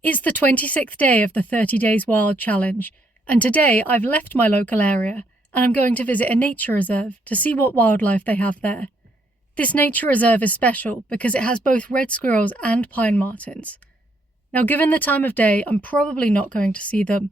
It's the 26th day of the 30 Days Wild Challenge, and today I've left my local area and I'm going to visit a nature reserve to see what wildlife they have there. This nature reserve is special because it has both red squirrels and pine martens. Now, given the time of day, I'm probably not going to see them,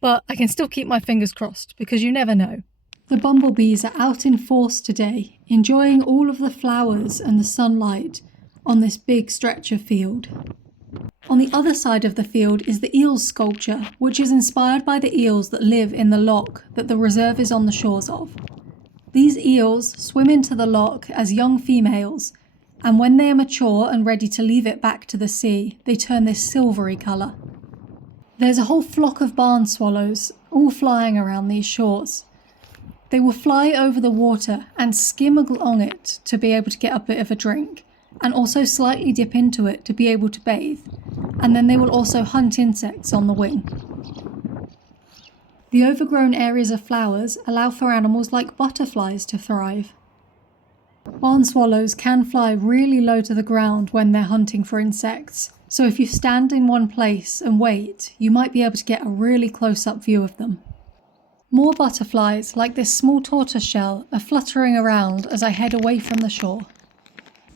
but I can still keep my fingers crossed because you never know. The bumblebees are out in force today, enjoying all of the flowers and the sunlight on this big stretch of field. On the other side of the field is the eels sculpture, which is inspired by the eels that live in the loch that the reserve is on the shores of. These eels swim into the loch as young females, and when they are mature and ready to leave it back to the sea, they turn this silvery colour. There's a whole flock of barn swallows, all flying around these shores. They will fly over the water and skim along it to be able to get a bit of a drink, and also slightly dip into it to be able to bathe, and then they will also hunt insects on the wing. The overgrown areas of flowers allow for animals like butterflies to thrive. Barn swallows can fly really low to the ground when they're hunting for insects, so if you stand in one place and wait, you might be able to get a really close-up view of them. More butterflies, like this small tortoiseshell, are fluttering around as I head away from the shore.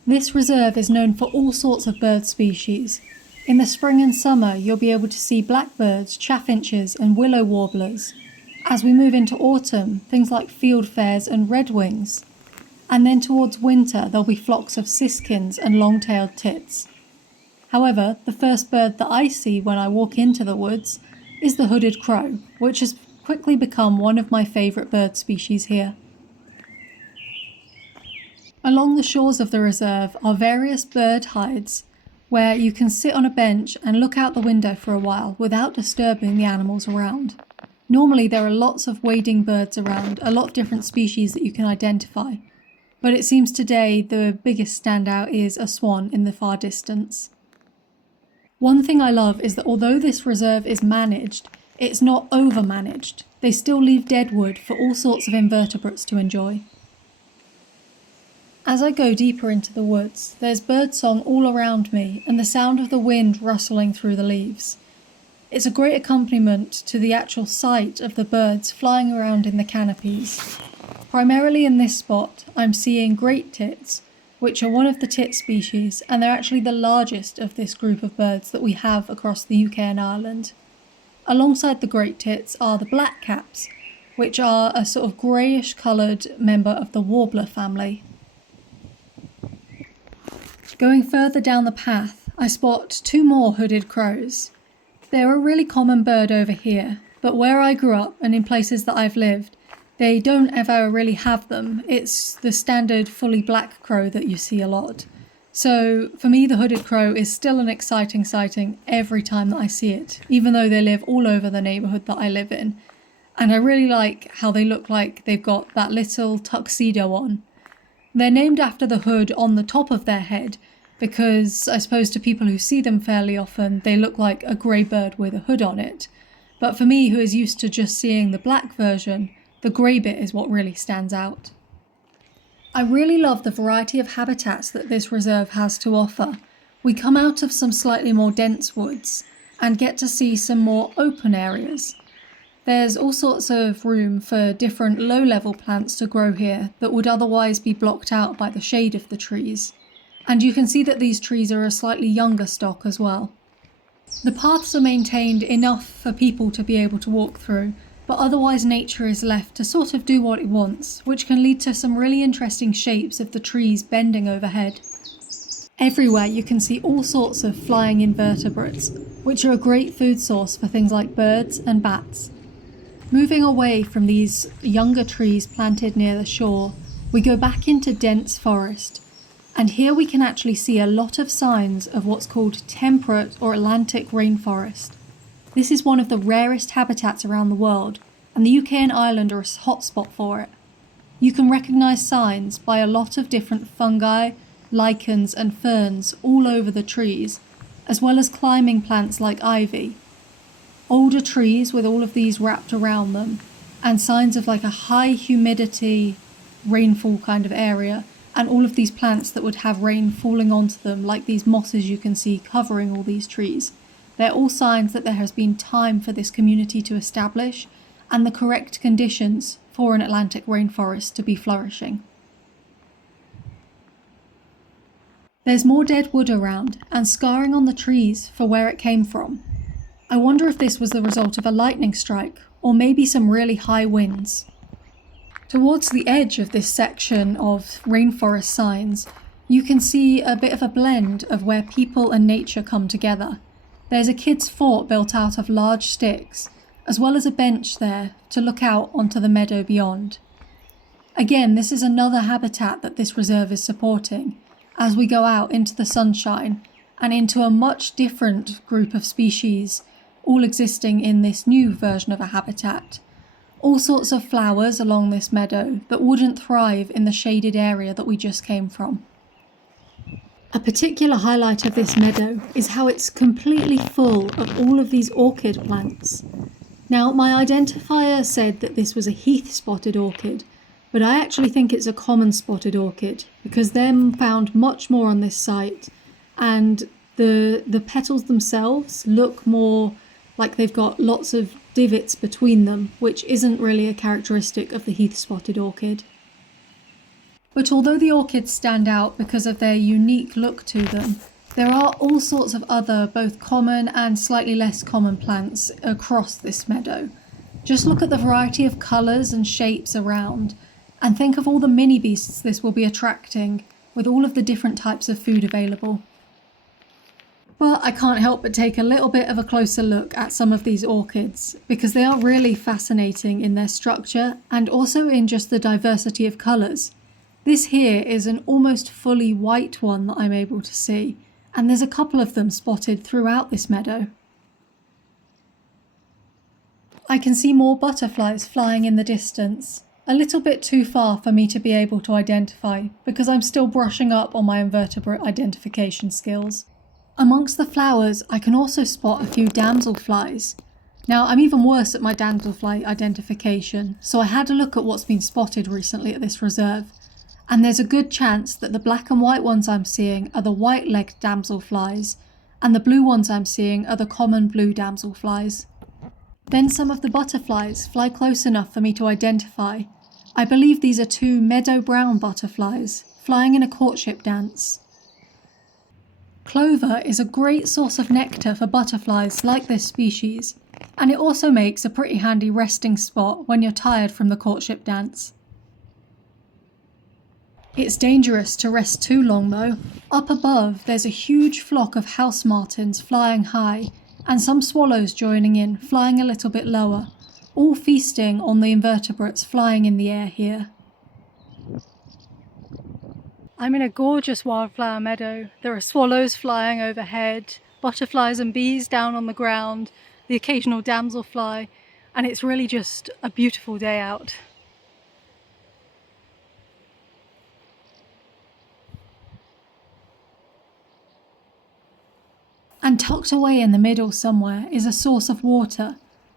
This reserve is known for all sorts of bird species. In the spring and summer, you'll be able to see blackbirds, chaffinches, and willow warblers. As we move into autumn, things like fieldfares and redwings. And then towards winter, there'll be flocks of siskins and long-tailed tits. However, the first bird that I see when I walk into the woods is the hooded crow, which has quickly become one of my favourite bird species here. Along the shores of the reserve are various bird hides, where you can sit on a bench and look out the window for a while without disturbing the animals around. Normally there are lots of wading birds around, a lot of different species that you can identify, but it seems today the biggest standout is a swan in the far distance. One thing I love is that although this reserve is managed, it's not over-managed. They still leave dead wood for all sorts of invertebrates to enjoy. As I go deeper into the woods, there's birdsong all around me and the sound of the wind rustling through the leaves. It's a great accompaniment to the actual sight of the birds flying around in the canopies. Primarily in this spot, I'm seeing great tits, which are one of the tit species, and they're actually the largest of this group of birds that we have across the UK and Ireland. Alongside the great tits are the blackcaps, which are a sort of greyish coloured member of the warbler family. Going further down the path, I spot two more hooded crows. They're a really common bird over here, but where I grew up and in places that I've lived, they don't ever really have them. It's the standard fully black crow that you see a lot. So for me, the hooded crow is still an exciting sighting every time that I see it, even though they live all over the neighbourhood that I live in. And I really like how they look like they've got that little tuxedo on. They're named after the hood on the top of their head because I suppose to people who see them fairly often, they look like a grey bird with a hood on it. But for me, who is used to just seeing the black version, the grey bit is what really stands out. I really love the variety of habitats that this reserve has to offer. We come out of some slightly more dense woods and get to see some more open areas. There's all sorts of room for different low-level plants to grow here that would otherwise be blocked out by the shade of the trees. And you can see that these trees are a slightly younger stock as well. The paths are maintained enough for people to be able to walk through, but otherwise nature is left to sort of do what it wants, which can lead to some really interesting shapes of the trees bending overhead. Everywhere you can see all sorts of flying invertebrates, which are a great food source for things like birds and bats. Moving away from these younger trees planted near the shore, we go back into dense forest, and here we can actually see a lot of signs of what's called temperate or Atlantic rainforest. This is one of the rarest habitats around the world, and the UK and Ireland are a hotspot for it. You can recognise signs by a lot of different fungi, lichens and ferns all over the trees, as well as climbing plants like ivy. Older trees with all of these wrapped around them, and signs of like a high humidity rainfall kind of area, and all of these plants that would have rain falling onto them, like these mosses you can see covering all these trees. They're all signs that there has been time for this community to establish and the correct conditions for an Atlantic rainforest to be flourishing. There's more dead wood around and scarring on the trees for where it came from. I wonder if this was the result of a lightning strike or maybe some really high winds. Towards the edge of this section of rainforest signs, you can see a bit of a blend of where people and nature come together. There's a kid's fort built out of large sticks, as well as a bench there to look out onto the meadow beyond. Again, this is another habitat that this reserve is supporting, as we go out into the sunshine and into a much different group of species, all existing in this new version of a habitat. All sorts of flowers along this meadow that wouldn't thrive in the shaded area that we just came from. A particular highlight of this meadow is how it's completely full of all of these orchid plants. Now, my identifier said that this was a heath spotted orchid, but I actually think it's a common spotted orchid because they're found much more on this site, and the petals themselves look more like they've got lots of divots between them, which isn't really a characteristic of the heath spotted orchid. But although the orchids stand out because of their unique look to them, there are all sorts of other both common and slightly less common plants across this meadow. Just look at the variety of colours and shapes around, and think of all the mini beasts this will be attracting with all of the different types of food available. But I can't help but take a little bit of a closer look at some of these orchids because they are really fascinating in their structure and also in just the diversity of colours. This here is an almost fully white one that I'm able to see, and there's a couple of them spotted throughout this meadow. I can see more butterflies flying in the distance, a little bit too far for me to be able to identify because I'm still brushing up on my invertebrate identification skills. Amongst the flowers, I can also spot a few damselflies. Now, I'm even worse at my damselfly identification, so I had a look at what's been spotted recently at this reserve, and there's a good chance that the black and white ones I'm seeing are the white-legged damselflies, and the blue ones I'm seeing are the common blue damselflies. Then some of the butterflies fly close enough for me to identify. I believe these are two meadow brown butterflies, flying in a courtship dance. Clover is a great source of nectar for butterflies like this species, and it also makes a pretty handy resting spot when you're tired from the courtship dance. It's dangerous to rest too long though. Up above there's a huge flock of house martins flying high, and some swallows joining in, flying a little bit lower, all feasting on the invertebrates flying in the air here. I'm in a gorgeous wildflower meadow. There are swallows flying overhead, butterflies and bees down on the ground, the occasional damselfly, and it's really just a beautiful day out. And tucked away in the middle somewhere is a source of water.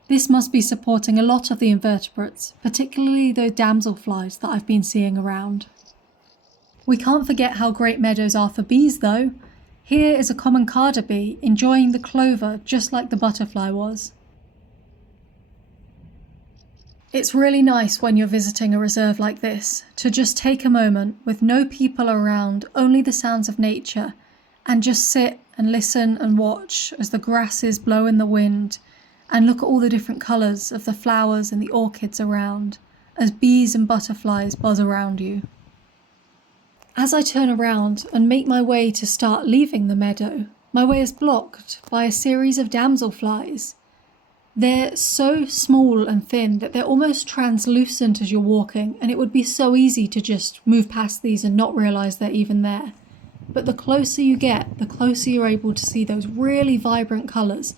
This must be supporting a lot of the invertebrates, particularly the damselflies that I've been seeing around. We can't forget how great meadows are for bees though. Here is a common carder bee enjoying the clover just like the butterfly was. It's really nice when you're visiting a reserve like this to just take a moment with no people around, only the sounds of nature, and just sit and listen and watch as the grasses blow in the wind and look at all the different colours of the flowers and the orchids around as bees and butterflies buzz around you. As I turn around and make my way to start leaving the meadow, my way is blocked by a series of damselflies. They're so small and thin that they're almost translucent as you're walking, and it would be so easy to just move past these and not realise they're even there. But the closer you get, the closer you're able to see those really vibrant colours,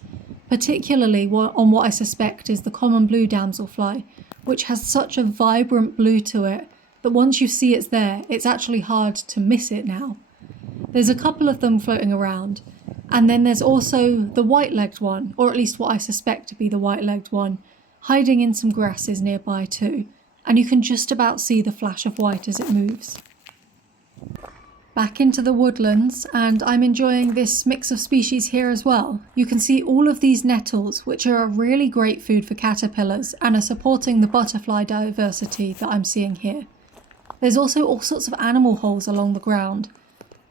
particularly on what I suspect is the common blue damselfly, which has such a vibrant blue to it that once you see it's there, it's actually hard to miss it now. There's a couple of them floating around, and then there's also the white-legged one, or at least what I suspect to be the white-legged one, hiding in some grasses nearby too, and you can just about see the flash of white as it moves. back into the woodlands, and I'm enjoying this mix of species here as well. You can see all of these nettles, which are a really great food for caterpillars and are supporting the butterfly diversity that I'm seeing here. There's also all sorts of animal holes along the ground.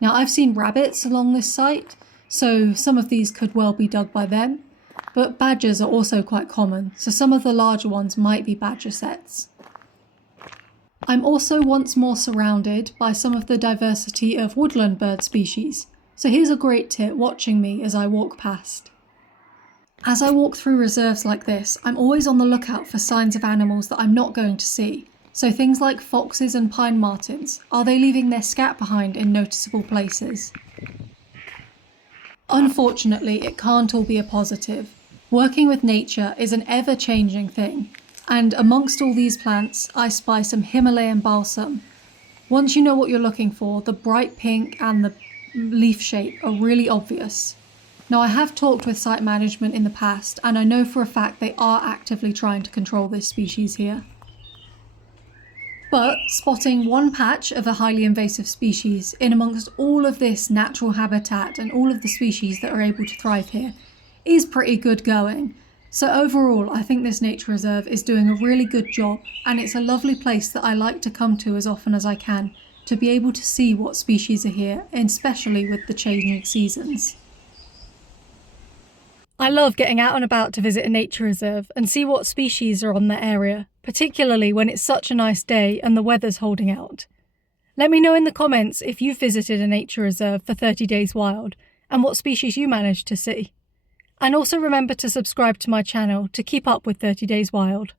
Now, I've seen rabbits along this site, so some of these could well be dug by them, but badgers are also quite common, so some of the larger ones might be badger setts. I'm also once more surrounded by some of the diversity of woodland bird species, so here's a great tip watching me as I walk past. As I walk through reserves like this, I'm always on the lookout for signs of animals that I'm not going to see, so things like foxes and pine martens, are they leaving their scat behind in noticeable places? Unfortunately, it can't all be a positive. Working with nature is an ever-changing thing. And amongst all these plants, I spy some Himalayan balsam. Once you know what you're looking for, the bright pink and the leaf shape are really obvious. Now, I have talked with site management in the past, and I know for a fact they are actively trying to control this species here. But spotting one patch of a highly invasive species in amongst all of this natural habitat and all of the species that are able to thrive here is pretty good going. So overall, I think this nature reserve is doing a really good job, and it's a lovely place that I like to come to as often as I can to be able to see what species are here, especially with the changing seasons. I love getting out and about to visit a nature reserve and see what species are on the area, particularly when it's such a nice day and the weather's holding out. Let me know in the comments if you've visited a nature reserve for 30 Days Wild and what species you managed to see. And also remember to subscribe to my channel to keep up with 30 Days Wild.